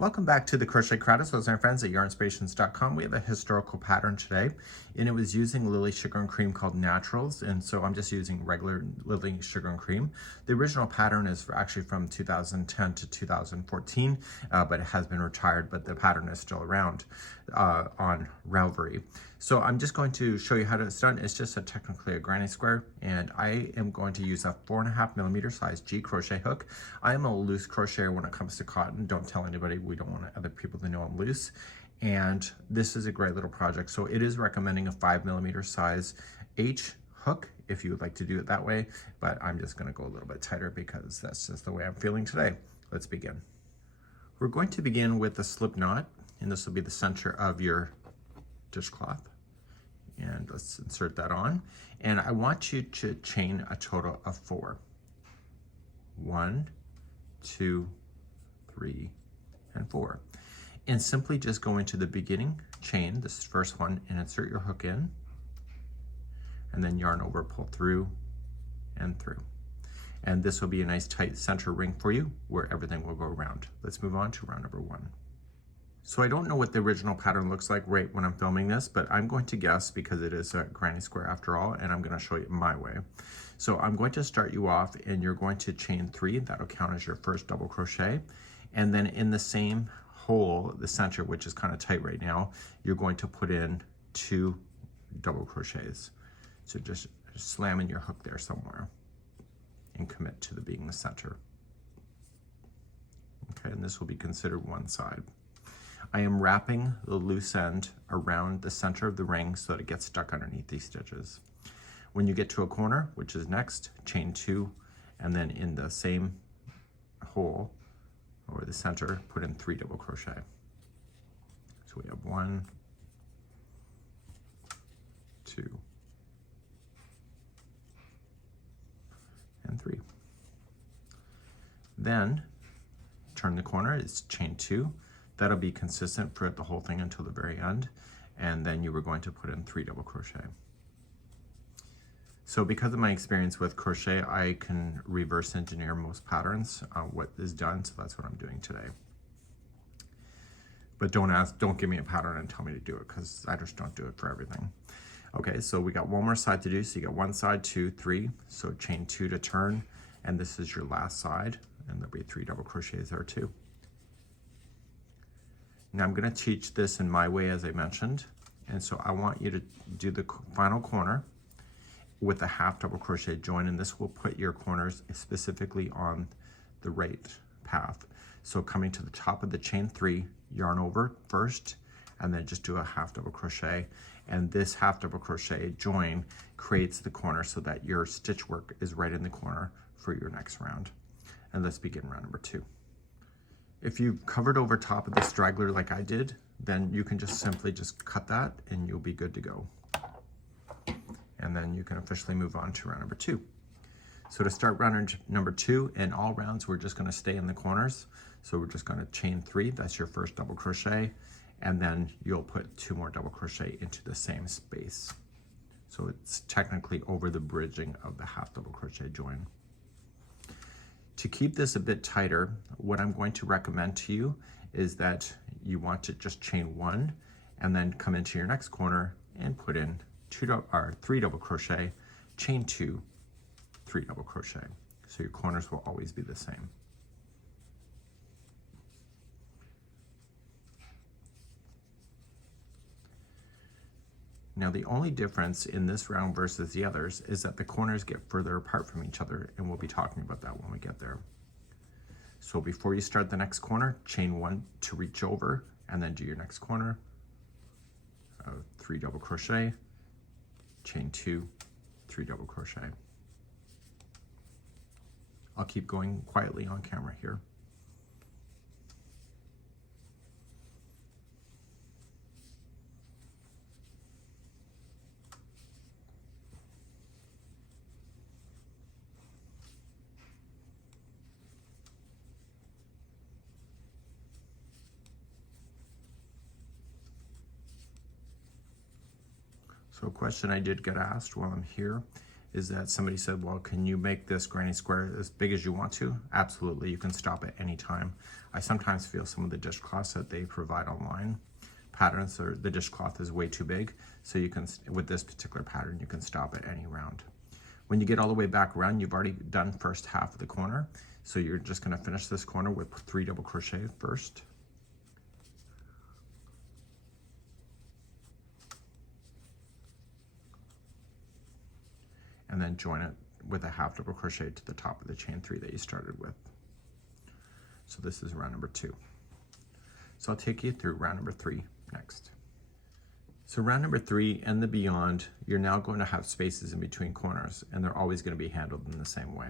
Welcome back to the Crochet Credits with our friends at yarnspirations.com. We have a historical pattern today, and it was using Lily Sugar and Cream called Naturals, and so I'm just using regular Lily Sugar and Cream. The original pattern is actually from 2010 to 2014, but it has been retired, but the pattern is still around on Ravelry. So I'm just going to show you how it's done. It's just technically a granny square, and I am going to use a 4.5mm size G crochet hook. I am a loose crocheter when it comes to cotton. Don't tell anybody. We don't want other people to know I'm loose. And this is a great little project. So it is recommending a 5mm size H hook if you would like to do it that way, but I'm just gonna go a little bit tighter because that's just the way I'm feeling today. Let's begin. We're going to begin with a slip knot, and this will be the center of your dishcloth. And let's insert that on. And I want you to chain a total of 4. 1, 2, 3, and 4. And simply just go into the beginning chain, this first one, and insert your hook in. And then yarn over, pull through and through. And this will be a nice tight center ring for you where everything will go around. Let's move on to round number 1. So I don't know what the original pattern looks like right when I'm filming this, but I'm going to guess because it is a granny square after all, and I'm going to show you my way. So I'm going to start you off, and you're going to chain 3. That'll count as your first double crochet. And then in the same hole, the center, which is kind of tight right now, you're going to put in 2 double crochets. So just slam in your hook there somewhere and commit to being the center. Okay, and this will be considered one side. I am wrapping the loose end around the center of the ring so that it gets stuck underneath these stitches. When you get to a corner, which is next, chain 2, and then in the same hole or the center, put in 3 double crochet. So we have 1, 2, and 3. Then turn the corner, it's chain 2. That'll be consistent throughout the whole thing until the very end. And then you were going to put in 3 double crochet. So because of my experience with crochet, I can reverse engineer most patterns, what is done. So that's what I'm doing today. But don't give me a pattern and tell me to do it, because I just don't do it for everything. Okay, so we got one more side to do. So you got 1 side, 2, 3. So chain 2 to turn, and this is your last side. And there'll be 3 double crochets there too. Now I'm going to teach this in my way, as I mentioned, and so I want you to do the final corner with a half double crochet join, and this will put your corners specifically on the right path. So coming to the top of the chain 3, yarn over first, and then just do a half double crochet, and this half double crochet join creates the corner so that your stitch work is right in the corner for your next round. And let's begin round number 2. If you've covered over top of the straggler like I did, then you can just simply just cut that and you'll be good to go. And then you can officially move on to round number 2. So to start round number 2, in all rounds, we're just gonna stay in the corners. So we're just gonna chain 3, that's your first double crochet, and then you'll put 2 more double crochet into the same space. So it's technically over the bridging of the half double crochet join. To keep this a bit tighter, what I'm going to recommend to you is that you want to just chain 1 and then come into your next corner and put in 3 double crochet, chain 2, 3 double crochet. So your corners will always be the same. Now the only difference in this round versus the others is that the corners get further apart from each other, and we'll be talking about that when we get there. So before you start the next corner, chain 1 to reach over, and then do your next corner, 3 double crochet, chain 2, 3 double crochet. I'll keep going quietly on camera here. So a question I did get asked while I'm here is that somebody said, well, can you make this granny square as big as you want to? Absolutely, you can stop at any time. I sometimes feel some of the dishcloths that they provide online, patterns, or the dishcloth is way too big, so you can, with this particular pattern, you can stop at any round. When you get all the way back around, you've already done first half of the corner, so you're just gonna finish this corner with 3 double crochet first. And then join it with a half double crochet to the top of the chain 3 that you started with. So this is round number 2. So I'll take you through round number 3 next. So round number 3 and the beyond, you're now going to have spaces in between corners, and they're always going to be handled in the same way.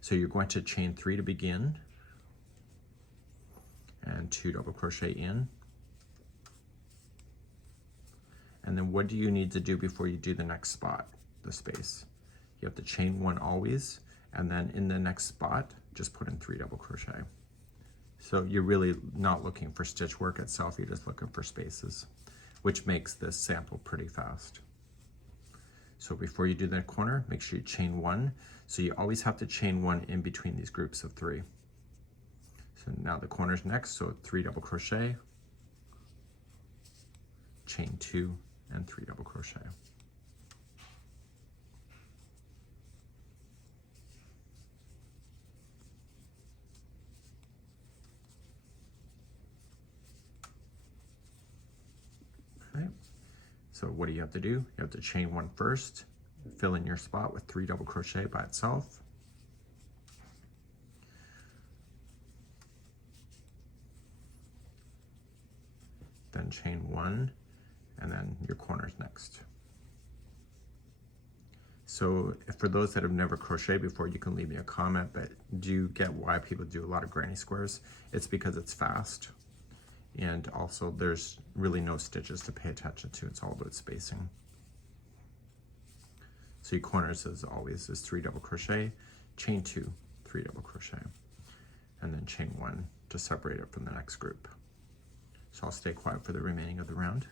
So you're going to chain 3 to begin, and 2 double crochet in. And then what do you need to do before you do the next spot, the space? You have to chain 1 always, and then in the next spot, just put in 3 double crochet. So you're really not looking for stitch work itself, you're just looking for spaces, which makes this sample pretty fast. So before you do that corner, make sure you chain 1. So you always have to chain 1 in between these groups of 3. So now the corner's next, so 3 double crochet, chain 2, and 3 double crochet. Okay. So what do you have to do? You have to chain 1 first, fill in your spot with 3 double crochet by itself. Then chain 1, and then your corner's next. So for those that have never crocheted before, you can leave me a comment, but do you get why people do a lot of granny squares? It's because it's fast. And also there's really no stitches to pay attention to. It's all about spacing. So your corners, as always, is 3 double crochet, chain 2, 3 double crochet, and then chain 1 to separate it from the next group. So I'll stay quiet for the remaining of the round.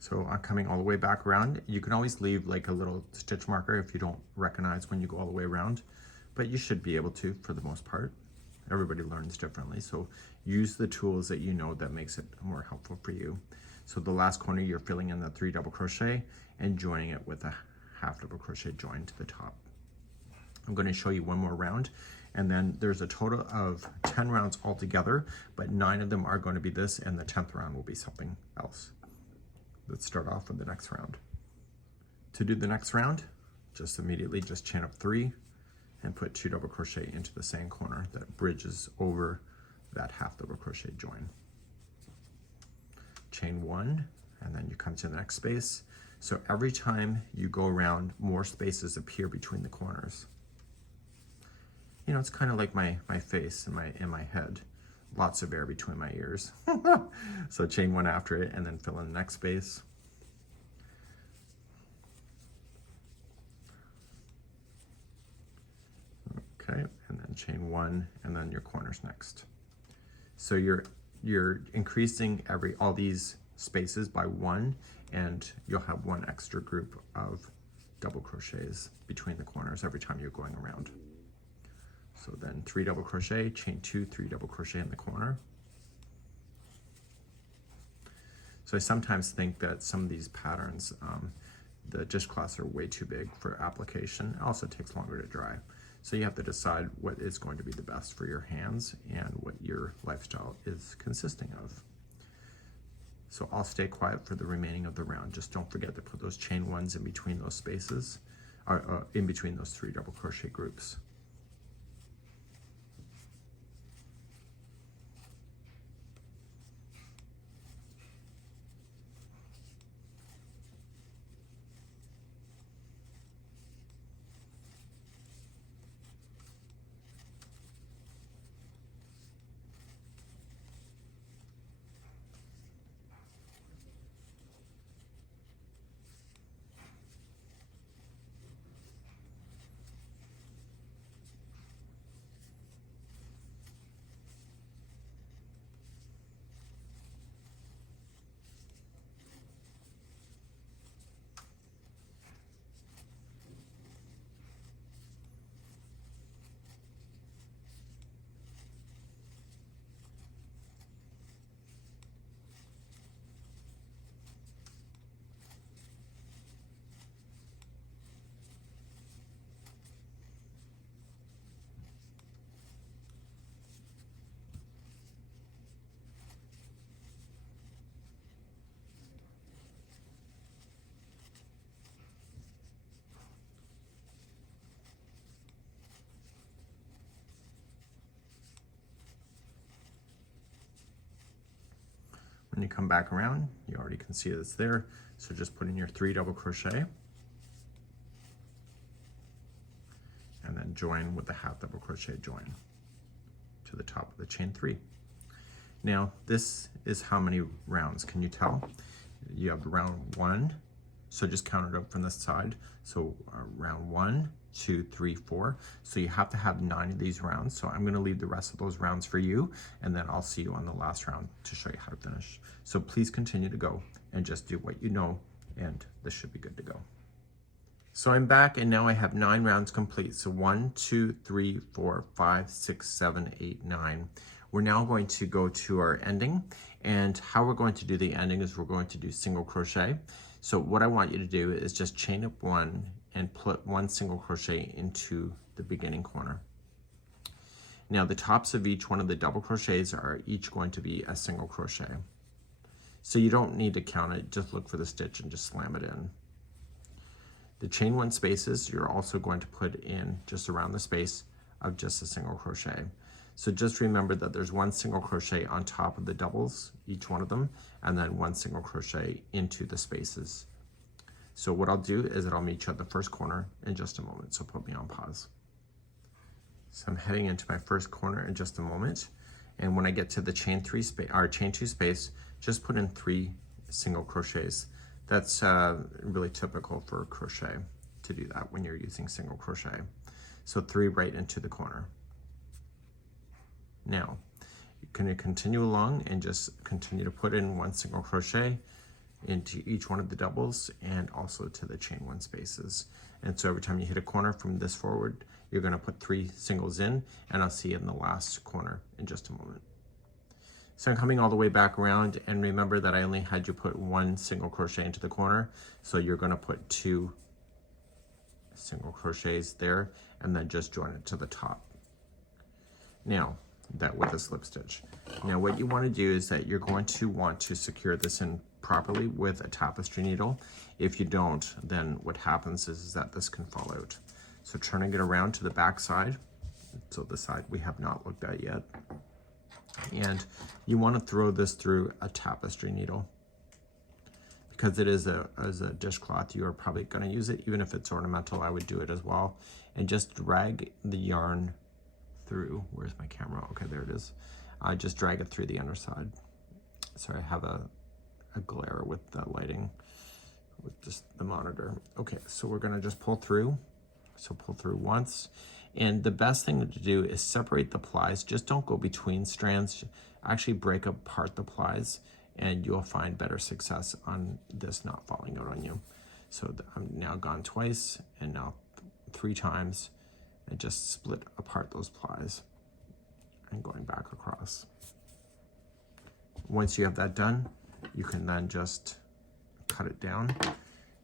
So I'm coming all the way back around. You can always leave like a little stitch marker if you don't recognize when you go all the way around, but you should be able to for the most part. Everybody learns differently, so use the tools that you know that makes it more helpful for you. So the last corner, you're filling in the 3 double crochet and joining it with a half double crochet join to the top. I'm going to show you one more round, and then there's a total of 10 rounds altogether, but 9 of them are going to be this, and the 10th round will be something else. Let's start off with the next round. To do the next round, just immediately just chain up 3 and put 2 double crochet into the same corner that bridges over that half double crochet join. Chain 1, and then you come to the next space. So every time you go around, more spaces appear between the corners. You know, it's kind of like my face in my head. Lots of air between my ears. So chain 1 after it, and then fill in the next space. Okay, and then chain 1, and then your corners next. So you're increasing all these spaces by 1, and you'll have 1 extra group of double crochets between the corners every time you're going around. So then 3 double crochet, chain 2, 3 double crochet in the corner. So I sometimes think that some of these patterns, the dishcloths are way too big for application. It also takes longer to dry. So you have to decide what is going to be the best for your hands and what your lifestyle is consisting of. So I'll stay quiet for the remaining of the round. Just don't forget to put those chain 1s in between those spaces, or in between those 3 double crochet groups. When you come back around, you already can see it's there. So just put in your 3 double crochet and then join with the half double crochet join to the top of the chain 3. Now this is how many rounds. Can you tell? You have round 1, so just count it up from this side. So round 1, 2, 3, 4. So you have to have 9 of these rounds. So I'm going to leave the rest of those rounds for you, and then I'll see you on the last round to show you how to finish. So please continue to go and just do what you know, and this should be good to go. So I'm back, and now I have 9 rounds complete. So 1, 2, 3, 4, 5, 6, 7, 8, 9. We're now going to go to our ending, and how we're going to do the ending is we're going to do single crochet. So what I want you to do is just chain up 1 and put 1 single crochet into the beginning corner. Now the tops of each one of the double crochets are each going to be a single crochet. So you don't need to count it, just look for the stitch and just slam it in. The chain 1 spaces, you're also going to put in just around the space of just a single crochet. So just remember that there's 1 single crochet on top of the doubles, each one of them, and then 1 single crochet into the spaces. So what I'll do is that I'll meet you at the first corner in just a moment, so put me on pause. So I'm heading into my first corner in just a moment, and when I get to the chain 2 space, just put in 3 single crochets. That's really typical for crochet to do that when you're using single crochet. So 3 right into the corner. Now, you're going to continue along and just continue to put in 1 single crochet into each one of the doubles and also to the chain 1 spaces. And so every time you hit a corner from this forward, you're going to put 3 singles in, and I'll see you in the last corner in just a moment. So I'm coming all the way back around, and remember that I only had you put 1 single crochet into the corner, so you're going to put 2 single crochets there and then just join it to the top. Now, that with a slip stitch. Now what you want to do is that you're going to want to secure this in properly with a tapestry needle. If you don't, then what happens is that this can fall out. So turning it around to the back side, so the side we have not looked at yet, and you want to throw this through a tapestry needle. Because it is as a dishcloth, you are probably going to use it. Even if it's ornamental, I would do it as well. And just drag the yarn through. Where's my camera? Okay, there it is. I just drag it through the underside. Sorry, I have a glare with the lighting with just the monitor. Okay, so we're gonna just pull through. So pull through once. And the best thing to do is separate the plies. Just don't go between strands. Actually break apart the plies, and you'll find better success on this not falling out on you. So I'm now gone twice and now 3 times. And just split apart those plies and going back across. Once you have that done, you can then just cut it down.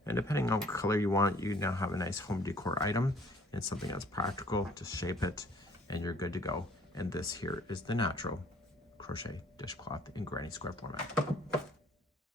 And depending on what color you want, you now have a nice home decor item. It's something that's practical. Just shape it and you're good to go. And this here is the natural crochet dishcloth in granny square format.